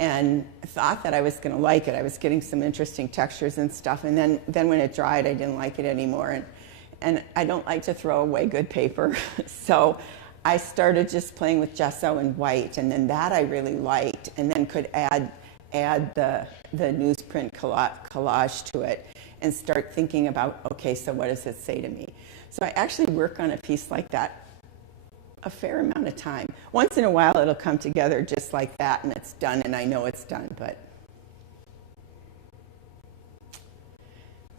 and thought that I was going to like it. I was getting some interesting textures and stuff, and then when it dried, I didn't like it anymore. And I don't like to throw away good paper, so I started just playing with gesso and white, and then that I really liked, and then could add the newsprint collage to it and start thinking about, okay, so what does it say to me? So I actually work on a piece like that a fair amount of time. Once in a while it'll come together just like that and it's done and I know it's done. But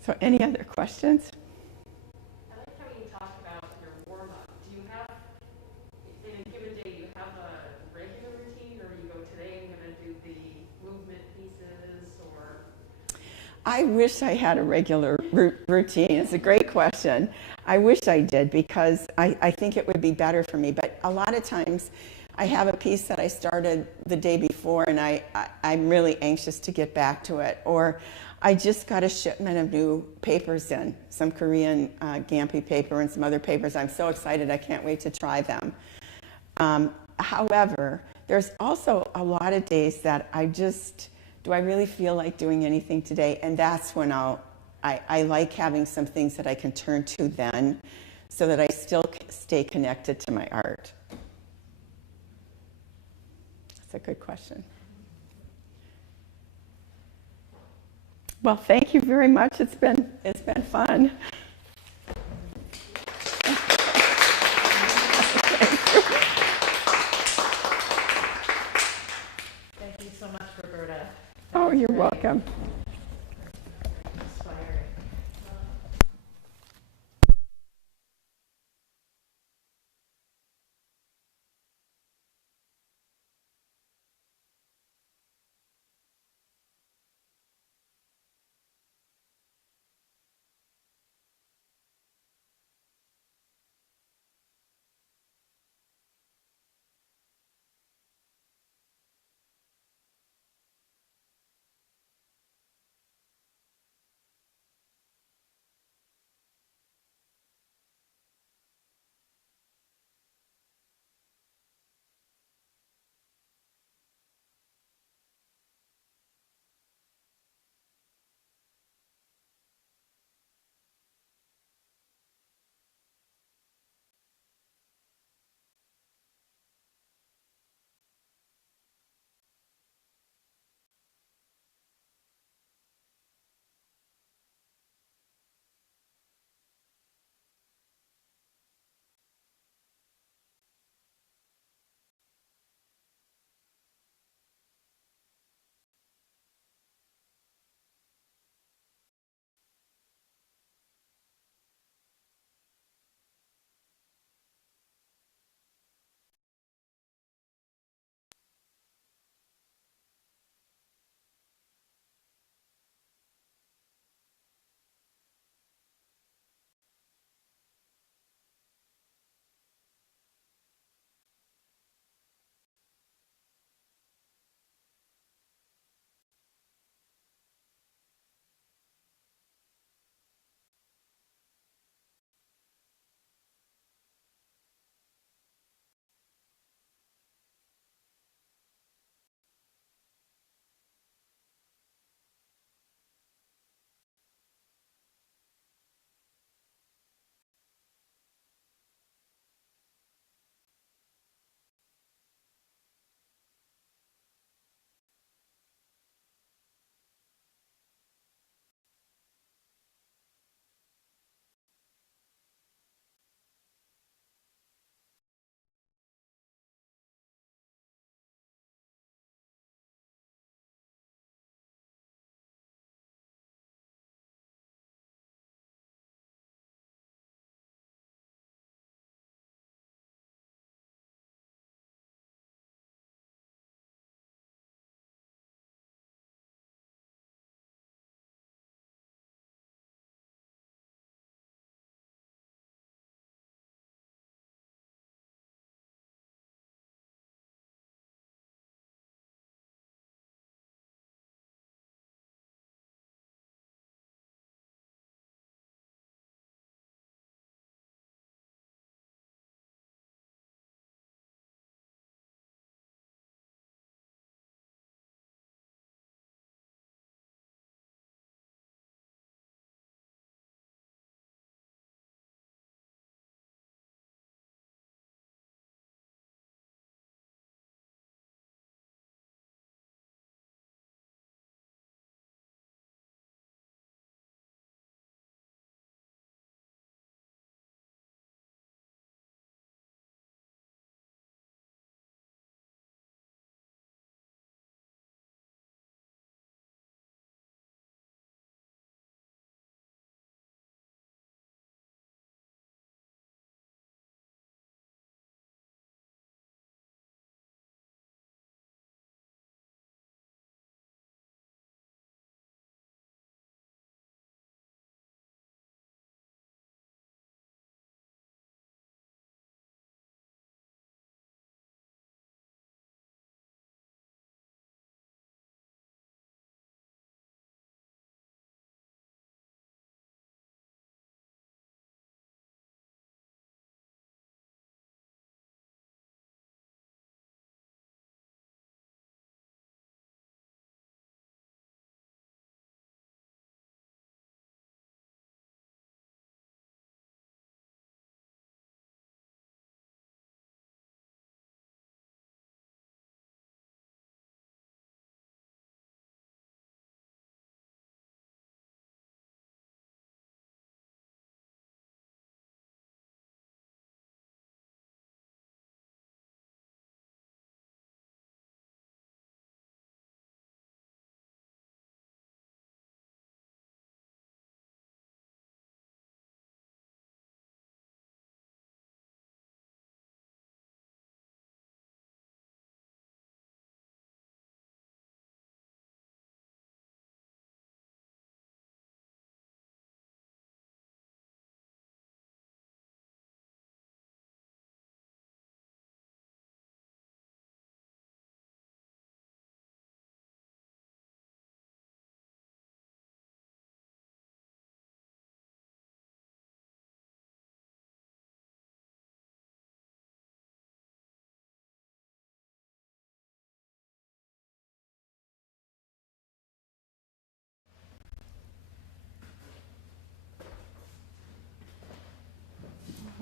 so any other questions? I like how you talk about your warm-up. Do you have, in a given day, do you have a regular routine, or you go, today I'm going to do the movement pieces, or? I wish I had a regular routine. It's a great question. I wish I did, because I think it would be better for me. But a lot of times I have a piece that I started the day before and I'm really anxious to get back to it. Or I just got a shipment of new papers in, some Korean Gampi paper and some other papers. I'm so excited, I can't wait to try them. However, there's also a lot of days that do I really feel like doing anything today? And that's when I like having some things that I can turn to then, so that I still stay connected to my art. That's a good question. Well, thank you very much. It's been fun. Thank you so much, Roberta. Oh, you're welcome.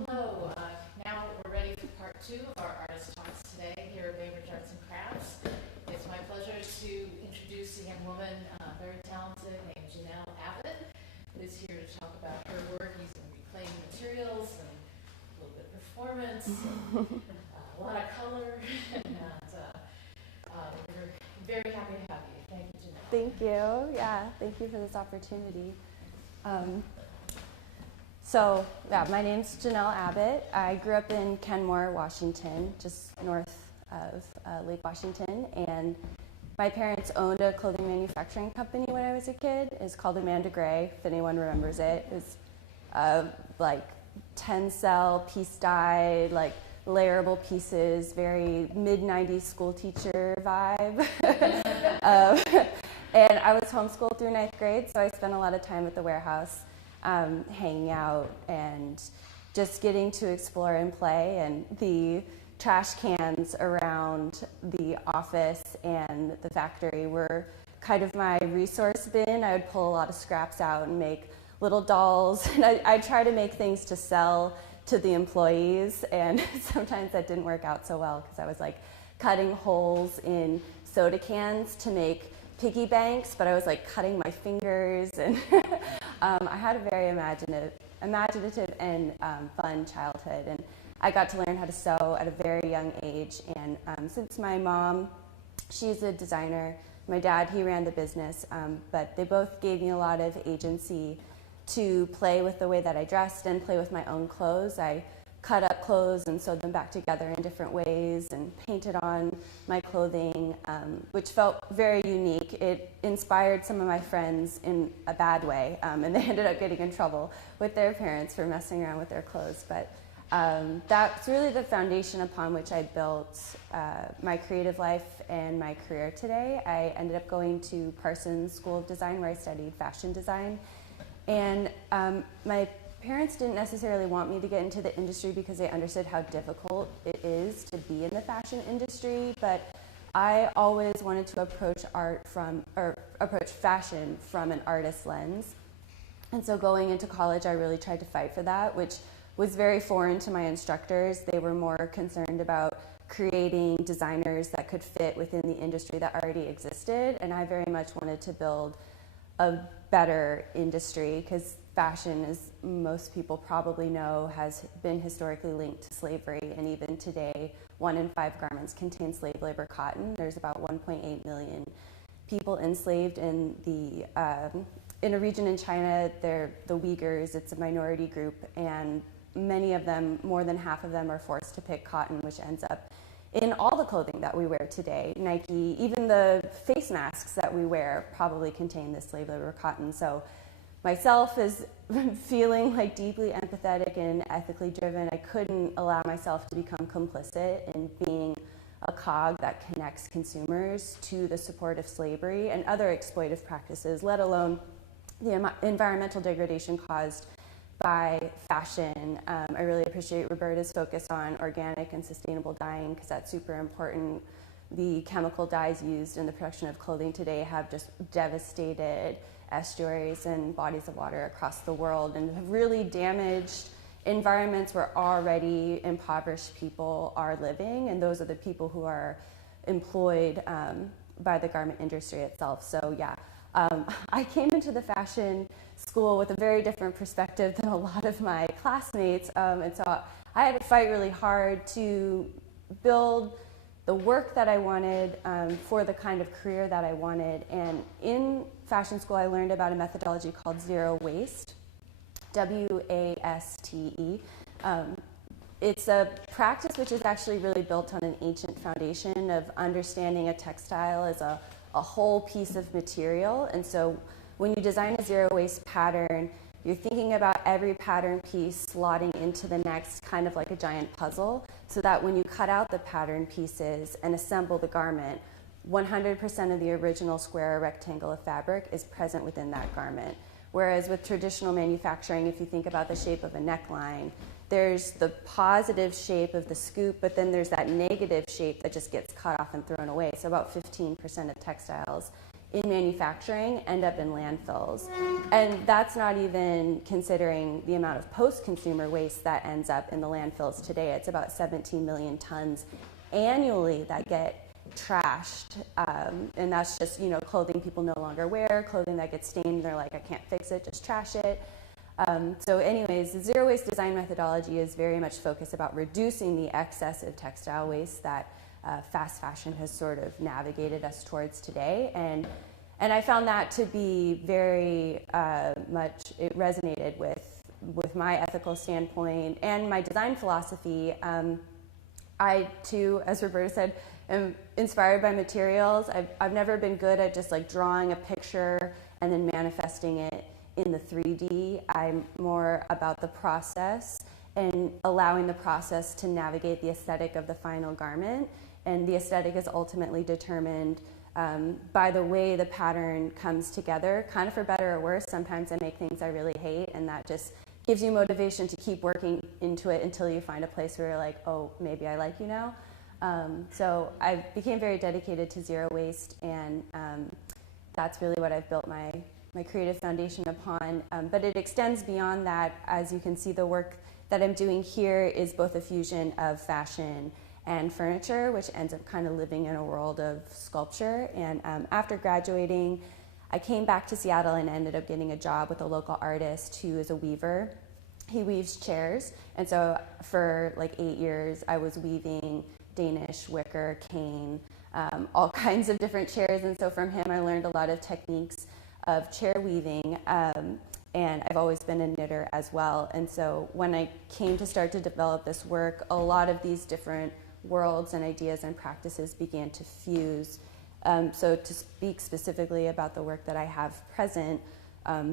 Hello. Now we're ready for part 2 of our artist talks today here at Bainbridge Arts and Crafts. It's my pleasure to introduce a young woman, very talented, named Janelle Abbott, who is here to talk about her work using reclaimed materials and a little bit of performance, and, a lot of color, and we're very happy to have you. Thank you, Janelle. Thank you. Yeah, thank you for this opportunity. So, my name's Janelle Abbott. I grew up in Kenmore, Washington, just north of Lake Washington, and my parents owned a clothing manufacturing company when I was a kid. It's called Amanda Gray, if anyone remembers it. It was like 10-cell, piece dyed, like layerable pieces, very mid-90s school teacher vibe. And I was homeschooled through 9th grade, so I spent a lot of time at the warehouse. Hanging out and just getting to explore and play, and the trash cans around the office and the factory were kind of my resource bin. I would pull a lot of scraps out and make little dolls, and I'd try to make things to sell to the employees, and sometimes that didn't work out so well because I was like cutting holes in soda cans to make piggy banks, but I was like cutting my fingers, and I had a very imaginative and fun childhood, and I got to learn how to sew at a very young age. And since my mom, she's a designer, my dad, he ran the business, but they both gave me a lot of agency to play with the way that I dressed and play with my own clothes. I cut up clothes and sewed them back together in different ways and painted on my clothing, which felt very unique. It inspired some of my friends in a bad way, and they ended up getting in trouble with their parents for messing around with their clothes. But that's really the foundation upon which I built my creative life and my career today. I ended up going to Parsons School of Design, where I studied fashion design. And my parents didn't necessarily want me to get into the industry because they understood how difficult it is to be in the fashion industry, but I always wanted to approach fashion from an artist lens. And so going into college, I really tried to fight for that, which was very foreign to my instructors. They were more concerned about creating designers that could fit within the industry that already existed, and I very much wanted to build a better industry, because fashion, as most people probably know, has been historically linked to slavery, and even today, 1 in 5 garments contain slave labor cotton. There's about 1.8 million people enslaved in a region in China. They're the Uyghurs. It's a minority group, and many of them, more than half of them, are forced to pick cotton, which ends up in all the clothing that we wear today. Nike, even the face masks that we wear probably contain this slave labor cotton. So myself is feeling like deeply empathetic and ethically driven. I couldn't allow myself to become complicit in being a cog that connects consumers to the support of slavery and other exploitive practices, let alone the environmental degradation caused by fashion. I really appreciate Roberta's focus on organic and sustainable dyeing, because that's super important. The chemical dyes used in the production of clothing today have just devastated estuaries and bodies of water across the world and have really damaged environments where already impoverished people are living, and those are the people who are employed by the garment industry itself. So yeah, I came into the fashion school with a very different perspective than a lot of my classmates, and so I had to fight really hard to build the work that I wanted for the kind of career that I wanted. And in fashion school, I learned about a methodology called zero waste, WASTE. It's a practice which is actually really built on an ancient foundation of understanding a textile as a whole piece of material. And so when you design a zero waste pattern, you're thinking about every pattern piece slotting into the next, kind of like a giant puzzle, so that when you cut out the pattern pieces and assemble the garment, 100% of the original square or rectangle of fabric is present within that garment. Whereas with traditional manufacturing, if you think about the shape of a neckline, there's the positive shape of the scoop, but then there's that negative shape that just gets cut off and thrown away. So about 15% of textiles in manufacturing end up in landfills. And that's not even considering the amount of post-consumer waste that ends up in the landfills today. It's about 17 million tons annually that get trashed, and that's just, you know, clothing people no longer wear, clothing that gets stained, they're like, I can't fix it, just trash it. So anyways, the zero waste design methodology is very much focused about reducing the excessive textile waste that fast fashion has sort of navigated us towards today. And I found that to be very much, it resonated with my ethical standpoint and my design philosophy. I too, as Roberta said, am inspired by materials. I've never been good at just like drawing a picture and then manifesting it in the 3D. I'm more about the process and allowing the process to navigate the aesthetic of the final garment. And the aesthetic is ultimately determined by the way the pattern comes together, kind of for better or worse. Sometimes I make things I really hate, and that just gives you motivation to keep working into it until you find a place where you're like, oh, maybe I like you now. So I became very dedicated to zero waste, and that's really what I've built my creative foundation upon. But it extends beyond that. As you can see, the work that I'm doing here is both a fusion of fashion and furniture, which ends up kind of living in a world of sculpture. And after graduating, I came back to Seattle and ended up getting a job with a local artist who is a weaver. He weaves chairs, and so for like 8 years, I was weaving Danish, wicker, cane, all kinds of different chairs. And so from him, I learned a lot of techniques of chair weaving, and I've always been a knitter as well. And so when I came to start to develop this work, a lot of these different worlds and ideas and practices began to fuse. So to speak specifically about the work that I have present,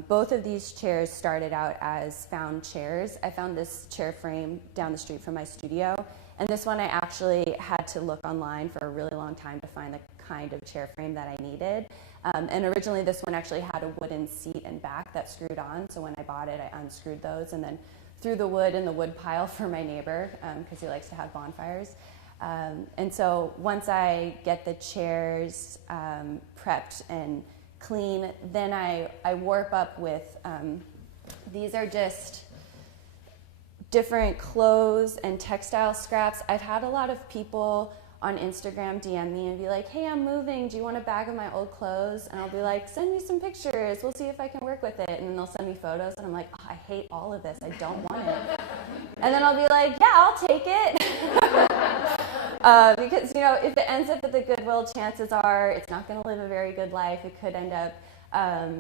both of these chairs started out as found chairs. I found this chair frame down the street from my studio, and this one I actually had to look online for a really long time to find the kind of chair frame that I needed. And originally this one actually had a wooden seat and back that screwed on, so when I bought it, I unscrewed those and then threw the wood in the wood pile for my neighbor, because he likes to have bonfires. And so once I get the chairs prepped and clean, then I warp up with, these are just different clothes and textile scraps. I've had a lot of people on Instagram DM me and be like, hey, I'm moving, do you want a bag of my old clothes? And I'll be like, send me some pictures, we'll see if I can work with it. And then they'll send me photos and I'm like, oh, I hate all of this, I don't want it. And then I'll be like, yeah, I'll take it. Because, you know, if it ends up at the Goodwill, chances are it's not going to live a very good life. It could end up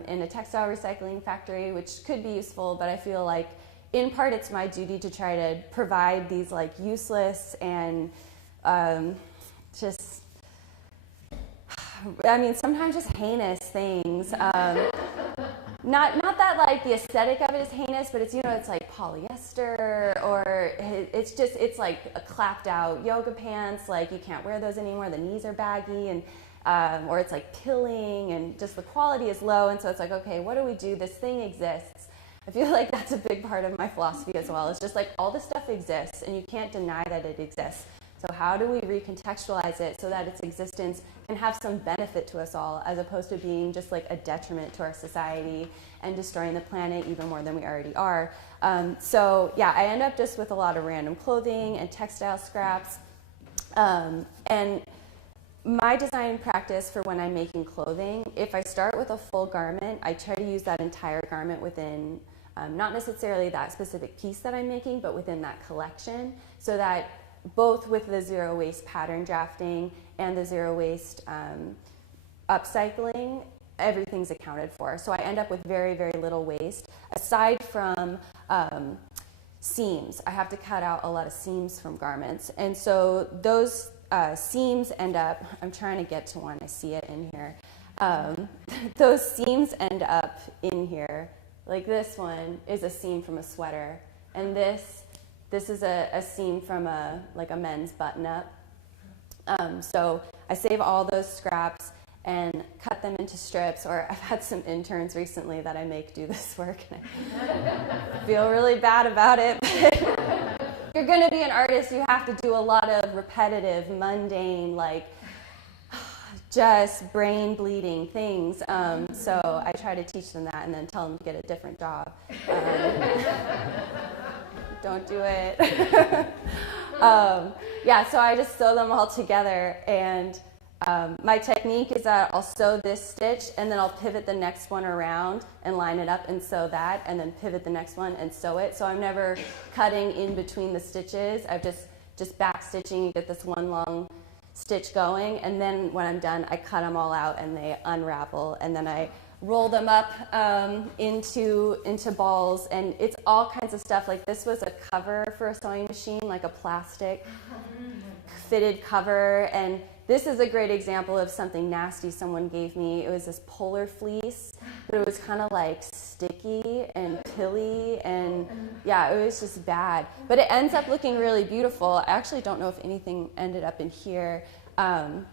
in a textile recycling factory, which could be useful, but I feel like in part it's my duty to try to provide these like useless and just, I mean, sometimes just heinous things. Not that like the aesthetic of it is heinous, but it's, you know, it's like polyester, or it's like a clapped out yoga pants, like you can't wear those anymore, the knees are baggy, and or it's like pilling and just the quality is low. And so it's like, okay, what do we do? This thing exists. I feel like that's a big part of my philosophy as well. It's just like all this stuff exists and you can't deny that it exists. So how do we recontextualize it so that its existence can have some benefit to us all, as opposed to being just like a detriment to our society and destroying the planet even more than we already are? So yeah, I end up just with a lot of random clothing and textile scraps. And my design practice for when I'm making clothing, if I start with a full garment, I try to use that entire garment within, not necessarily that specific piece that I'm making, but within that collection, so that both with the zero waste pattern drafting and the zero waste upcycling, everything's accounted for. So I end up with very, very little waste, aside from seams. I have to cut out a lot of seams from garments. And so those seams end up, I'm trying to get to one, I see it in here. Those seams end up in here. Like this one is a seam from a sweater. And this is a seam from a men's button-up. So I save all those scraps and cut them into strips, or I've had some interns recently that I make do this work, and I feel really bad about it. If you're going to be an artist, you have to do a lot of repetitive, mundane, like just brain bleeding things. So I try to teach them that and then tell them to get a different job. Don't do it. Yeah, so I just sew them all together, and my technique is that I'll sew this stitch and then I'll pivot the next one around and line it up and sew that, and then pivot the next one and sew it. So I'm never cutting in between the stitches. I've just back stitching, get this one long stitch going, and then when I'm done, I cut them all out and they unravel, and then I roll them up into balls, and it's all kinds of stuff. Like this was a cover for a sewing machine, like a plastic fitted cover, and this is a great example of something nasty someone gave me. It was this polar fleece, but it was kind of like sticky and pilly, and yeah, it was just bad. But it ends up looking really beautiful. I actually don't know if anything ended up in here. But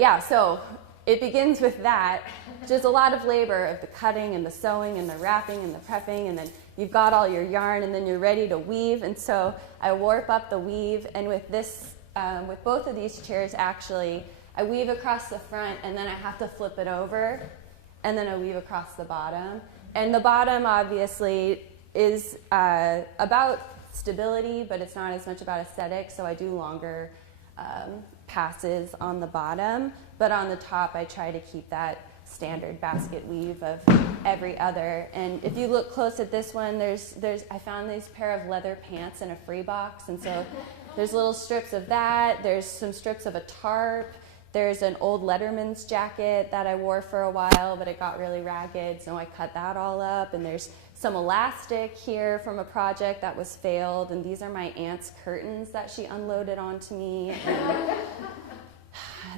yeah, so it begins with that, which is a lot of labor of the cutting and the sewing and the wrapping and the prepping, and then you've got all your yarn, and then you're ready to weave. And so I warp up the weave, and with this, with both of these chairs actually, I weave across the front, and then I have to flip it over, and then I weave across the bottom. And the bottom obviously is about stability, but it's not as much about aesthetic, so I do longer passes on the bottom, but on the top I try to keep that standard basket weave of every other. And if you look close at this one, I found these pair of leather pants in a free box, and so there's little strips of that, there's some strips of a tarp, there's an old Letterman's jacket that I wore for a while, but it got really ragged, so I cut that all up, and there's some elastic here from a project that was failed, and these are my aunt's curtains that she unloaded onto me.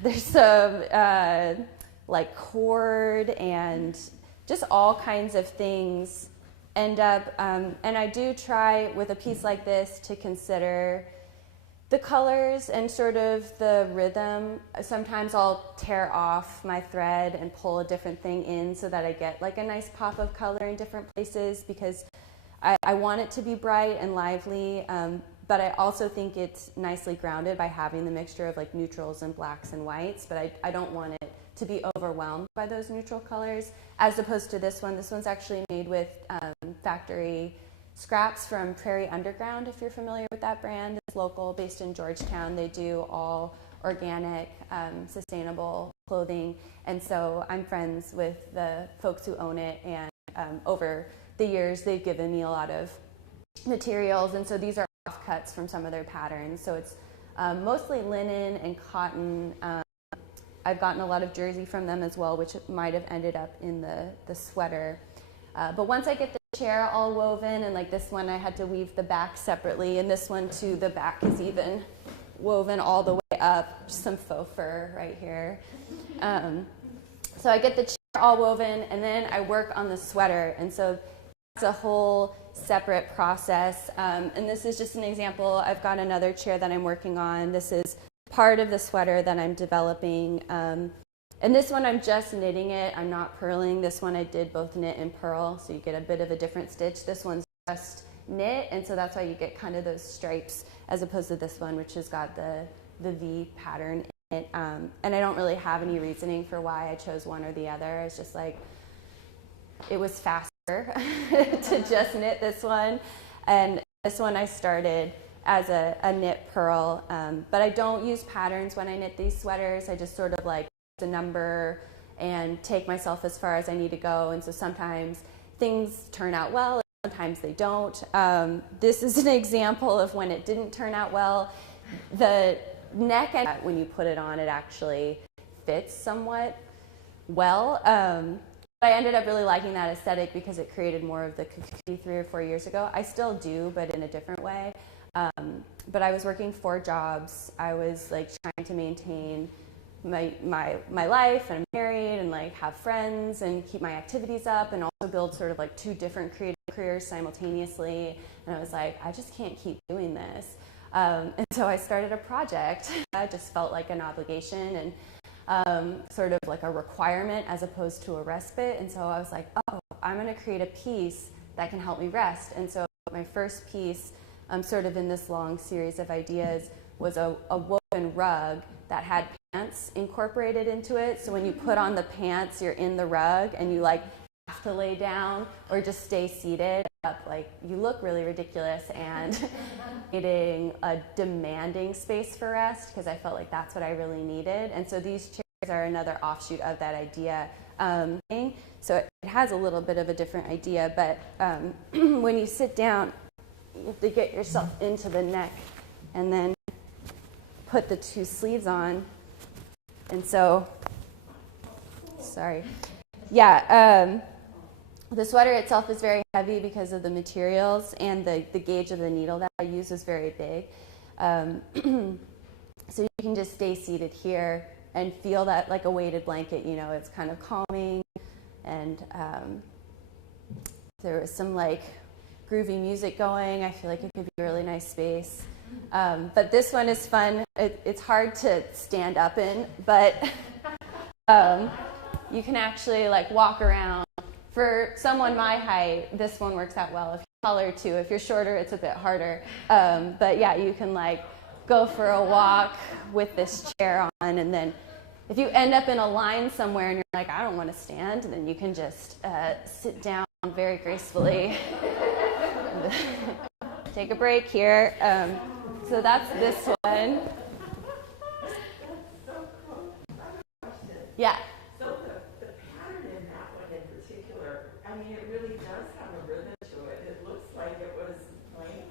There's some like cord and just all kinds of things end up, and I do try with a piece like this to consider the colors and sort of the rhythm. Sometimes I'll tear off my thread and pull a different thing in so that I get like a nice pop of color in different places, because I want it to be bright and lively, but I also think it's nicely grounded by having the mixture of like neutrals and blacks and whites, but I don't want it to be overwhelmed by those neutral colors, as opposed to this one. This one's actually made with factory scraps from Prairie Underground, if you're familiar with that brand. It's local, based in Georgetown. They do all organic, sustainable clothing, and so I'm friends with the folks who own it, and over the years they've given me a lot of materials, and so these are offcuts from some of their patterns. So it's mostly linen and cotton. I've gotten a lot of jersey from them as well, which might have ended up in the sweater. But once I get the chair all woven, and like this one I had to weave the back separately, and this one too, the back is even woven all the way up, just some faux fur right here. So I get the chair all woven, and then I work on the sweater, and so it's a whole separate process. And this is just an example. I've got another chair that I'm working on. This is part of the sweater that I'm developing. And this one I'm just knitting it. I'm not purling. This one I did both knit and purl, so you get a bit of a different stitch. This one's just knit, and so that's why you get kind of those stripes, as opposed to this one, which has got the V pattern in it. And I don't really have any reasoning for why I chose one or the other. It's just like, it was faster to just knit this one. And this one I started as a knit purl, but I don't use patterns when I knit these sweaters. I just sort of like a number and take myself as far as I need to go, and so sometimes things turn out well, sometimes they don't. This is an example of when it didn't turn out well. The neck, when you put it on, it actually fits somewhat well. I ended up really liking that aesthetic because it created more of the cocoon 3 or 4 years ago. I still do, but in a different way. But I was working 4 jobs. I was like trying to maintain my life, and I'm married, and like have friends and keep my activities up, and also build sort of like 2 different creative careers simultaneously. And I was like, I just can't keep doing this. And so I started a project. I just felt like an obligation and sort of like a requirement as opposed to a respite. And so I was like, oh, I'm going to create a piece that can help me rest. And so my first piece, sort of in this long series of ideas, was a woven rug that had pants incorporated into it. So when you put on the pants, you're in the rug and you like have to lay down or just stay seated up. Like you look really ridiculous and needing a demanding space for rest, because I felt like that's what I really needed. And so these chairs are another offshoot of that idea. So it has a little bit of a different idea, but when you sit down, you have to get yourself into the neck and then put the two sleeves on. And so, sorry. Yeah, the sweater itself is very heavy because of the materials, and the gauge of the needle that I use is very big. So you can just stay seated here and feel that like a weighted blanket, you know, it's kind of calming. And there was some like groovy music going. I feel like it could be a really nice space. But this one is fun. It's hard to stand up in, but you can actually like walk around. For someone my height, this one works out well. If you're taller too, if you're shorter, it's a bit harder. But yeah, you can like go for a walk with this chair on, and then if you end up in a line somewhere and you're like, I don't want to stand, then you can just sit down very gracefully. Take a break here. So that's this one. Yeah. So the pattern in that one in particular, I mean, it really does have a rhythm to it. It looks like it was planned.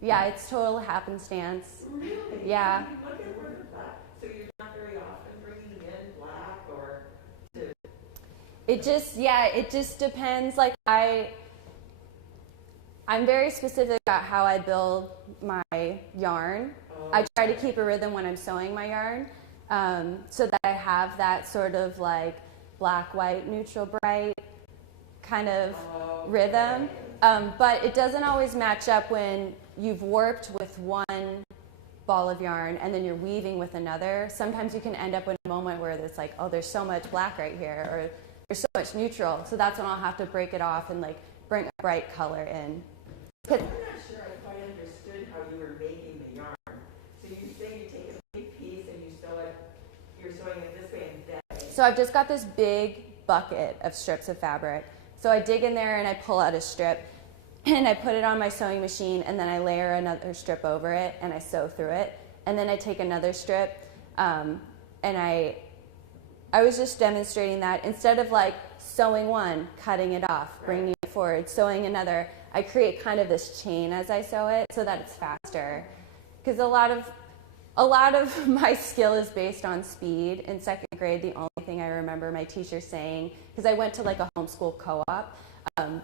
Yeah, it's total happenstance. Really? Yeah. I mean, look at where the black, so you're not very often bringing in black or to... It just depends. Like I'm very specific about how I build my yarn. I try to keep a rhythm when I'm sewing my yarn, so that I have that sort of like black, white, neutral, bright kind of rhythm. But it doesn't always match up when you've warped with one ball of yarn and then you're weaving with another. Sometimes you can end up in a moment where there's like, oh, there's so much black right here, or there's so much neutral. So that's when I'll have to break it off and like bring a bright color in. I'm not sure I quite understood how you were making the yarn. So you say you take a big piece and you sew it, you're sewing it this way and that way. So I've just got this big bucket of strips of fabric. So I dig in there and I pull out a strip and I put it on my sewing machine, and then I layer another strip over it and I sew through it. And then I take another strip, and I was just demonstrating that instead of like sewing one, cutting it off, bringing it forward, sewing another, I create kind of this chain as I sew it so that it's faster. Because a lot of my skill is based on speed. In second grade, the only thing I remember my teacher saying, because I went to like a homeschool co-op,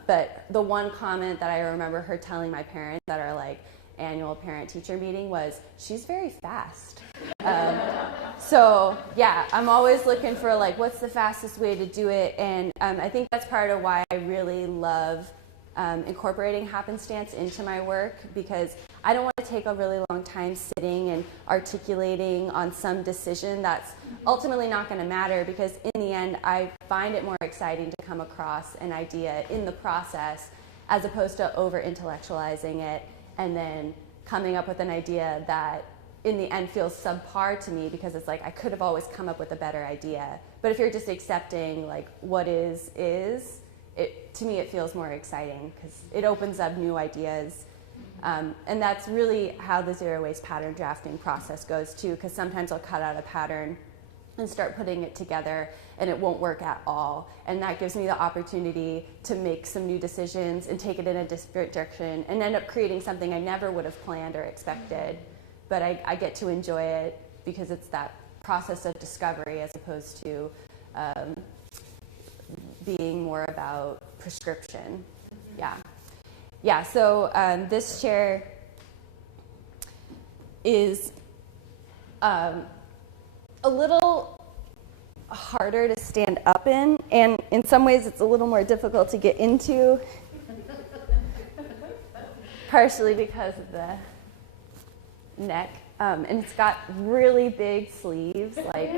but the one comment that I remember her telling my parents at our like annual parent-teacher meeting was, she's very fast. So yeah, I'm always looking for like, what's the fastest way to do it? And I think that's part of why I really love incorporating happenstance into my work, because I don't want to take a really long time sitting and articulating on some decision that's ultimately not going to matter, because in the end I find it more exciting to come across an idea in the process as opposed to over intellectualizing it and then coming up with an idea that in the end feels subpar to me, because it's like I could have always come up with a better idea. But if you're just accepting like what is, to me it feels more exciting because it opens up new ideas. And that's really how the zero waste pattern drafting process goes too, because sometimes I'll cut out a pattern and start putting it together and it won't work at all. And that gives me the opportunity to make some new decisions and take it in a different direction and end up creating something I never would have planned or expected. But I get to enjoy it because it's that process of discovery as opposed to being more about prescription. Yeah, so this chair is a little harder to stand up in, and in some ways it's a little more difficult to get into, partially because of the neck, and it's got really big sleeves, like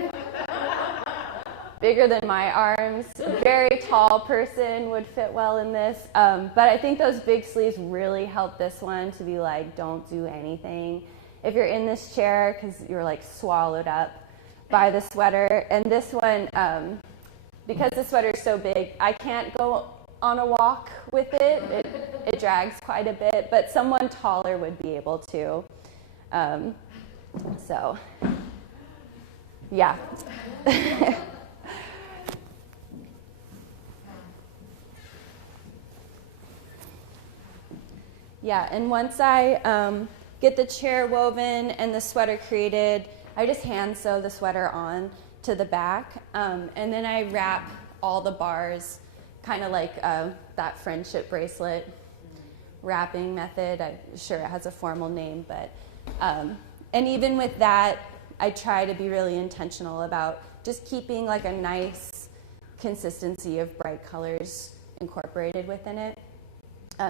bigger than my arms. A very tall person would fit well in this, but I think those big sleeves really help this one to be like, don't do anything. if you're in this chair because you're like swallowed up by the sweater. And this one, because the sweater is so big, I can't go on a walk with it. It drags quite a bit, but someone taller would be able to. So, yeah. Yeah, and once I get the chair woven and the sweater created, I just hand sew the sweater on to the back, and then I wrap all the bars, kind of like that friendship bracelet wrapping method. I'm sure it has a formal name, but and even with that, I try to be really intentional about just keeping like a nice consistency of bright colors incorporated within it,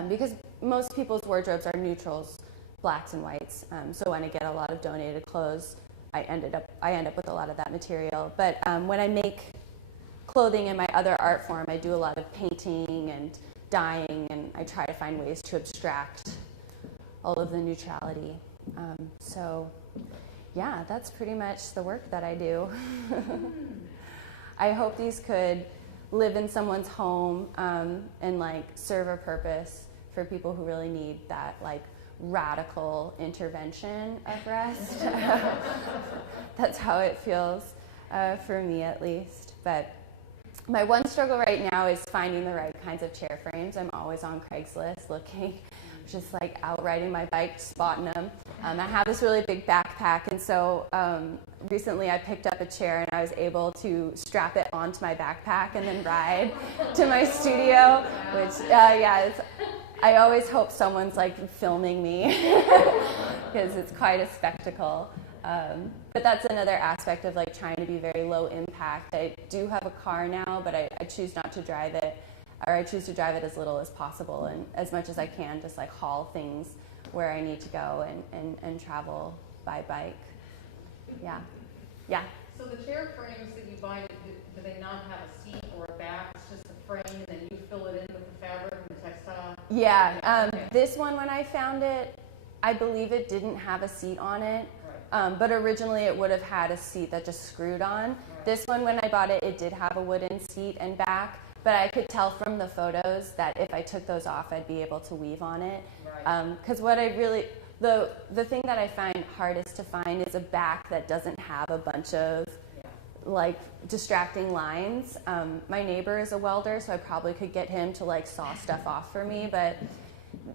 because most people's wardrobes are neutrals, blacks and whites. So when I get a lot of donated clothes, I end up with a lot of that material. But when I make clothing in my other art form, I do a lot of painting and dyeing, and I try to find ways to abstract all of the neutrality. So yeah, that's pretty much the work that I do. I hope these could live in someone's home and like serve a purpose for people who really need that like radical intervention of rest. That's how it feels for me, at least. But my one struggle right now is finding the right kinds of chair frames. I'm always on Craigslist looking, just like out riding my bike, spotting them. I have this really big backpack, and so recently I picked up a chair and I was able to strap it onto my backpack and then ride to my studio, which, I always hope someone's like filming me because it's quite a spectacle. But that's another aspect of like trying to be very low impact. I do have a car now, but I choose not to drive it, or I choose to drive it as little as possible and as much as I can, just like haul things where I need to go and travel by bike. Yeah. Yeah. So the chair frames that you buy, do they not have a seat or a back? It's just a frame, and then you fill it in with the fabric and the textile? Yeah. This one, when I found it, I believe it didn't have a seat on it. Right. But originally it would have had a seat that just screwed on. Right. This one, when I bought it, it did have a wooden seat and back. But I could tell from the photos that if I took those off, I'd be able to weave on it. Because what I really, the thing that I find hardest to find is a back that doesn't have a bunch of like distracting lines. My neighbor is a welder, so I probably could get him to like saw stuff off for me. But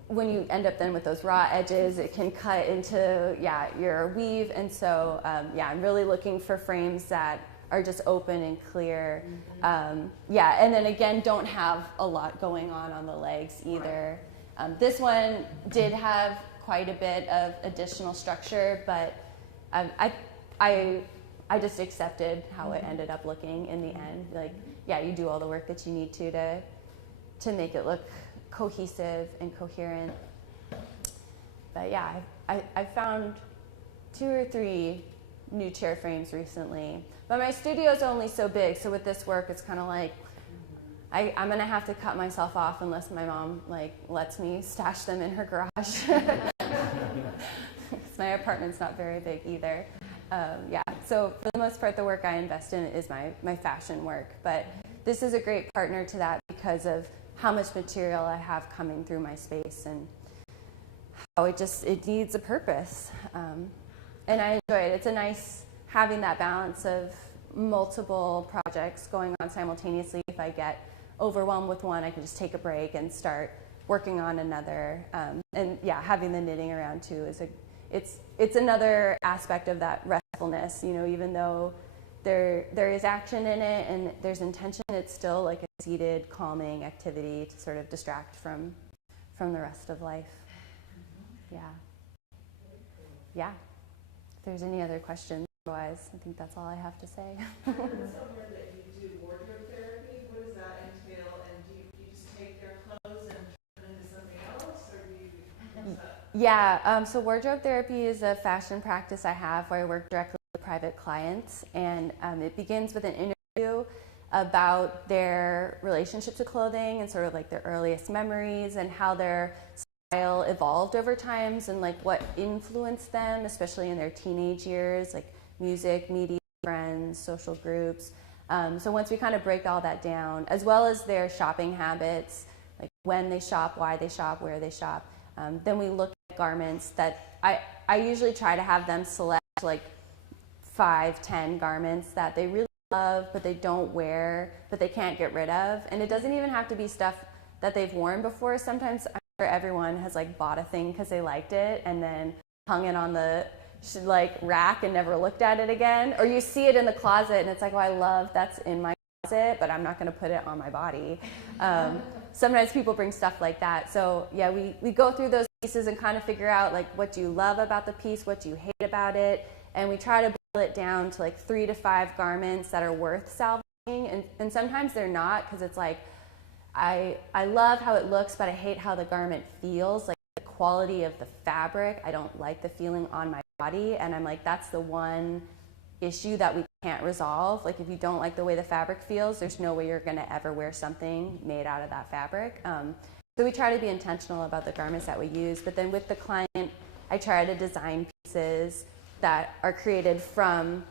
when you end up then with those raw edges, it can cut into your weave. And so I'm really looking for frames that are just open and clear. And then again, don't have a lot going on the legs either. This one did have quite a bit of additional structure, but I just accepted how it ended up looking in the end. Like, you do all the work that you need to make it look cohesive and coherent. But I found 2 or 3 new chair frames recently. But my studio's only so big, so with this work, it's kind of like, I'm gonna have to cut myself off unless my mom lets me stash them in her garage. My apartment's not very big either. So for the most part, the work I invest in is my fashion work. But this is a great partner to that because of how much material I have coming through my space and how it needs a purpose. And I enjoy it. It's a nice having that balance of multiple projects going on simultaneously. If I get overwhelmed with one, I can just take a break and start working on another. Having the knitting around too it's another aspect of that restfulness. Even though there is action in it and there's intention, it's still like a seated, calming activity to sort of distract from the rest of life. Yeah. If there's any other questions, otherwise, I think that's all I have to say. I heard somewhere that you do wardrobe therapy. What does that entail? And do you just take their clothes and turn them into something else, or do you? So wardrobe therapy is a fashion practice I have where I work directly with private clients, and it begins with an interview about their relationship to clothing and sort of like their earliest memories and how their style evolved over times and like what influenced them, especially in their teenage years, like music, media, friends, social groups. So once we kind of break all that down, as well as their shopping habits, like when they shop, why they shop, where they shop, then we look at garments that I usually try to have them select like 5-10 garments that they really love, but they don't wear, but they can't get rid of. And it doesn't even have to be stuff that they've worn before. Sometimes I'm sure everyone has like bought a thing because they liked it and then hung it on the like rack and never looked at it again. Or you see it in the closet and it's like, oh, I love that's in my closet, but I'm not going to put it on my body. Sometimes people bring stuff like that. So yeah, we go through those pieces and kind of figure out like what do you love about the piece, what do you hate about it, and we try to boil it down to like 3 to 5 garments that are worth salvaging, and sometimes they're not, because it's like I love how it looks, but I hate how the garment feels, like the quality of the fabric. I don't like the feeling on my body, and I'm like, that's the one issue that we can't resolve. Like if you don't like the way the fabric feels, there's no way you're going to ever wear something made out of that fabric. So we try to be intentional about the garments that we use, but then with the client, I try to design pieces that are created from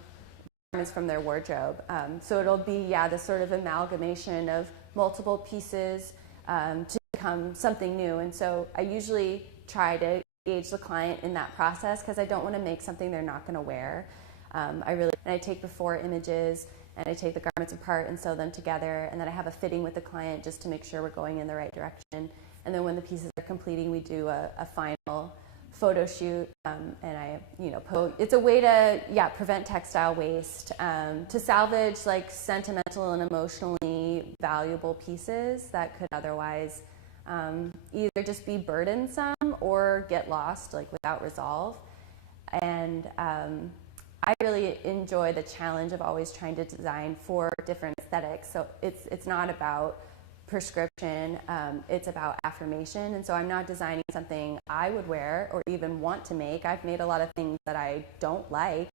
garments from their wardrobe. So it'll be, this sort of amalgamation of multiple pieces to become something new. And so I usually try to engage the client in that process because I don't want to make something they're not going to wear. I take before images and I take the garments apart and sew them together, and then I have a fitting with the client just to make sure we're going in the right direction. And then when the pieces are completing, we do a final photo shoot, and it's a way to prevent textile waste, to salvage like sentimental and emotionally valuable pieces that could otherwise either just be burdensome or get lost like without resolve. And I really enjoy the challenge of always trying to design for different aesthetics. So it's not about prescription, it's about affirmation. And so I'm not designing something I would wear or even want to make. I've made a lot of things that I don't like,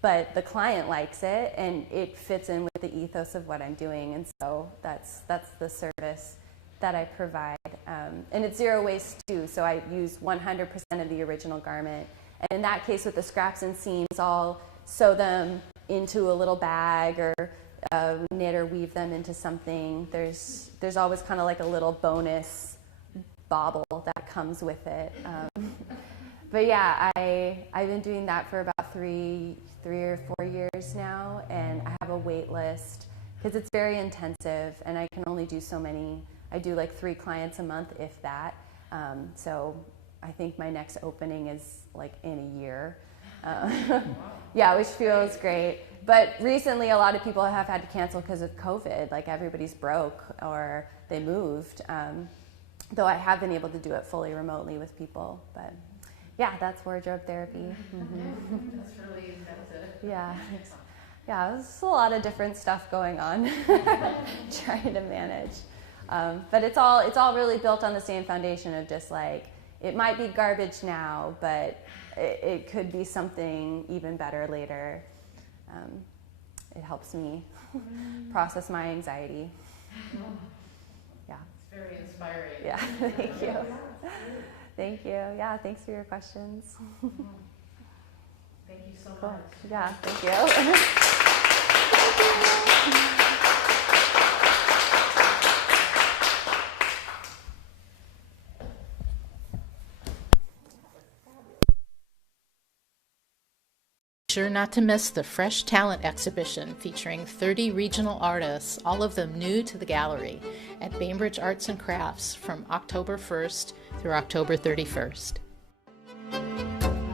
but the client likes it and it fits in with the ethos of what I'm doing. And so that's the service that I provide. And it's zero waste too. So I use 100% of the original garment. And in that case, with the scraps and seams, I'll sew them into a little bag or knit or weave them into something. There's always kind of like a little bonus bauble that comes with it. But yeah, I've been doing that for about three or 4 years now, and I have a wait list because it's very intensive, and I can only do so many. I do like 3 clients a month, if that. So I think my next opening is like in a year. Which feels great. But recently a lot of people have had to cancel because of COVID, like everybody's broke or they moved. Though I have been able to do it fully remotely with people. But yeah, that's wardrobe therapy. Mm-hmm. That's really intensive. Yeah, there's a lot of different stuff going on trying to manage. But it's all really built on the same foundation of just like, it might be garbage now, but it could be something even better later. It helps me process my anxiety. Yeah. It's very inspiring. Yeah, thank you. Thank you. Yeah, thanks for your questions. Thank you so Cool. much. Yeah, thank you. Sure not to miss the Fresh Talent exhibition featuring 30 regional artists, all of them new to the gallery, at Bainbridge Arts and Crafts from October 1st through October 31st.